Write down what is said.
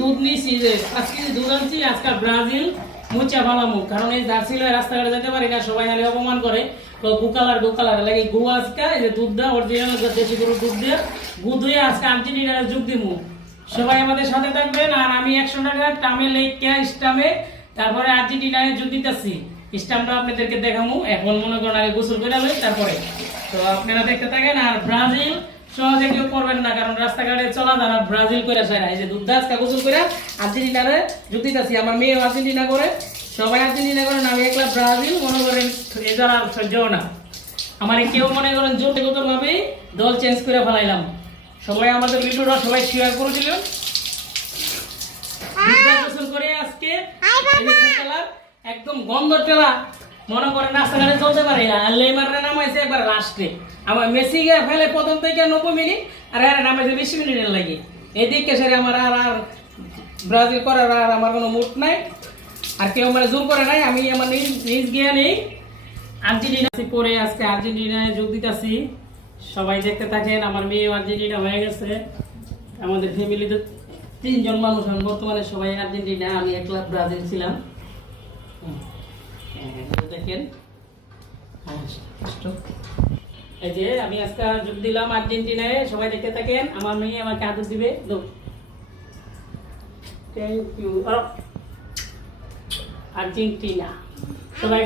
দুধ নিয়েছি যে 5 কেজি দুধ আনছি আজকাল ব্রাজিল মুচা ভালামু কারণ এই জার্সি লয় রাস্তাঘাটে যেতে পারি না সবাই খালি অপমান করে তো গুকালার লাগে গু আজকা এই যে দুধ দেওয়া অরিজিনাল দেশি গরুর দুধ দিয়ে গু ধুয়ে আজকে আর্জেন্টিনার যোগ দিমু সবাই আমাদের সাথে থাকবেন আর আমি 100 টাকা টামে লেখা স্টামে তারপরে আর্জেন্টিনায় যোগ দিতেছি স্টামটা আপনাদেরকে দেখামু এখন মনে করেন আগে গোসল করে লই তারপরে তো আপনারা দেখতে থাকেন আর ব্রাজিল সহজে কেউ করবেন না কারণ রাস্তাঘাটে চলা যারা ব্রাজিল করে আসে না এই যে দুধ দাস গোসল করে আর্জেন্টিনারে যোগ দিতেছি আমার মেয়ে আর্জেন্টিনা করে সবাই আর্জেন্টিনা করেন আমি একলা ব্রাজিল মনে করেন এজার আর সহ্য না আমার কেউ মনে করেন জোরগত ভাবে দল চেঞ্জ করে ফেলাইলাম সবাই আমাদের ভিডিওটা সবাই শেয়ার করে দিলেন গোসল করে আজকে একদম গন্ধ টেলা মনে করেন রাস্তাঘাটে চলতে পারে না লেমারে নামাইছে একবার লাস্টে আমার মেসি গিয়ে ফেলে প্রথম থেকে 90 মিনিট আর এর নামাইছে 20 মিনিটের লাগে এদিকে সেরে আমার আর ব্রাজিল করার আর আমার কোনো মুড নাই আর কেউ মানে জোর করে নাই আমি আমার নিজ গিয়ে নেই আর্জেন্টিনা পরে আজকে আর্জেন্টিনায় যোগ দিতেছি সবাই দেখতে থাকেন আমার মেয়ে আর্জেন্টিনা হয়ে গেছে আমাদের ফ্যামিলিতে 3 জন মানুষ বর্তমানে সবাই আর্জেন্টিনা আমি একলা ব্রাজিল ছিলাম দেখেন এই যে আমি আজকে যোগ দিলাম আর্জেন্টিনায় সবাই দেখতে থাকেন আমার মেয়ে আমাকে আদর দিবে থ্যাংক ইউ আর্জেন্টিনা সবাই